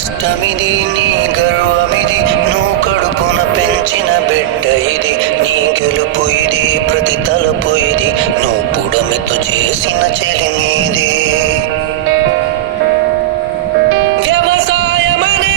కష్టమిది నీ గర్వమిది నువ్వు కడుపున పెంచిన బిడ్డ ఇది. నీ గెలుపు ఇది ప్రతి తలపు ఇది. నువ్వు పుడమితో చేసిన చెలిమీది వ్యవసాయమనే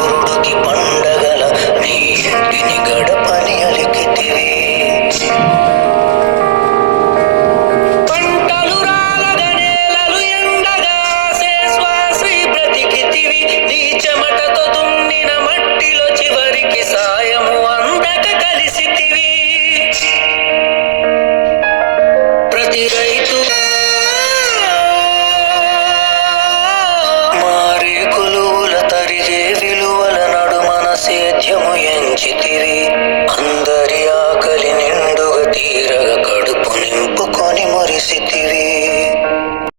కాని రైతు. మారే కొలువుల తరిగే విలువల నడుమన సేద్యము ఎంచితివి